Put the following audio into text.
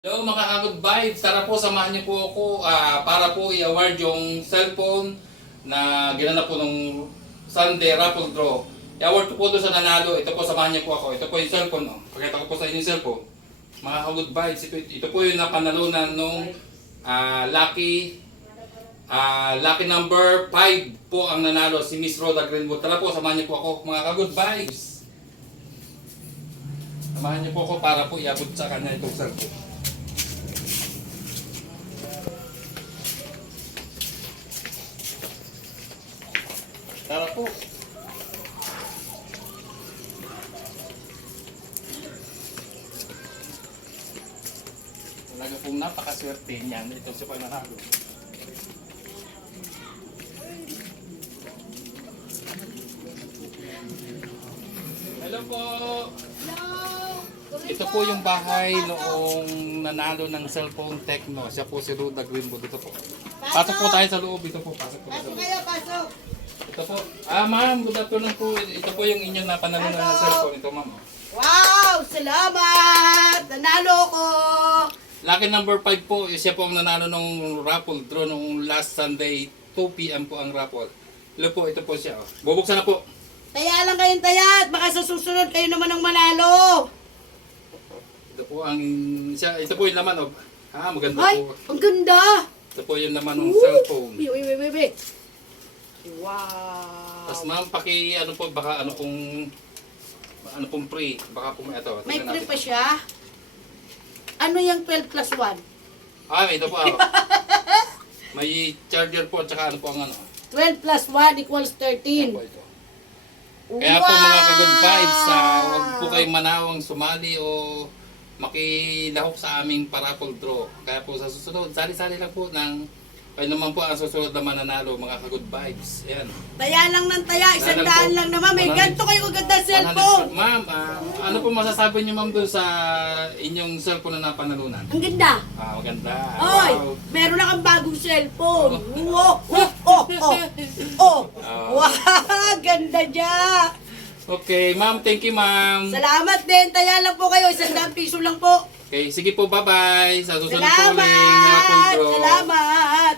Hello mga ka-good vibes, tara po samahan niyo po ako para po i-award yung cellphone na ginanap po nung Sunday raffle draw. I-award ko po doon sa nanalo, ito po samahan niyo po ako. Ito po yung cellphone, no? Pakita ko po sa inyo yung cellphone. Mga ka-good vibes, ito po yung napanalunan nung lucky number 5 po ang nanalo, si Miss Rhoda Greenwood. Tara po, samahan niyo po ako mga ka-good vibes. Samahan niyo po ako para po i-abot sa kanya itong cellphone. Tara po. Talaga pong napakaswerte niyan. Ito sa pananalo. Hello po. Ito po yung bahay noong nanalo ng cellphone Tecno. Siya po si Rhoda Greenwood. Ito po. Pasok po tayo sa loob. Ito po. Pasok po. Pasok kayo, pasok. Ito po. Ma'am, good afternoon po. Ito po yung inyong napanalunan ng cellphone. Ito, ma'am. Wow, salamat! Nanalo ko! Lucky number 5 po. Siya po ang nanalo nung raffle draw nung last Sunday. 2 p.m. po ang raffle. Hello po, ito po siya. Bubuksan na po. Taya lang kayong taya at baka sa susunod kayo naman ang manalo. Ito po ang ito po yung laman of. Maganda Ay, po. ang ganda! Ito po yung laman ng cellphone. Wait. Wow! Tapos ma'am, ano po, baka ano pong free. Baka po may ito. May tingnan free natin. pa siya? Ano yung 12 plus 1? Ito po. May charger po at saka ano po ang ano. 12 plus 1 equals 13. Ito po ito. Kaya po mga ka-good vibes, huwag po kayong manawang sumali o makilahok sa aming paraffle draw. Kaya po sa susunod, sali-sali lang po ng kayo naman po ang susunod na mananalo, mga ka-good vibes. Ayan. Taya lang ng taya, isang Taya lang daan po. lang naman. May 100 ganito kayo ganda 100 cellphone. Ma'am, ano po masasabi niyo ma'am doon sa inyong cellphone na napanalunan? Ang ganda. Maganda. Oy, Wow. meron na kang bagong cellphone. Oh. Wow, ganda dyan. Okay, ma'am, thank you ma'am. Salamat din. Taya lang po kayo. 100 piso lang po. Okay, sige po, bye-bye. Sa susunod po Salamat. uling raffle draw. Salamat.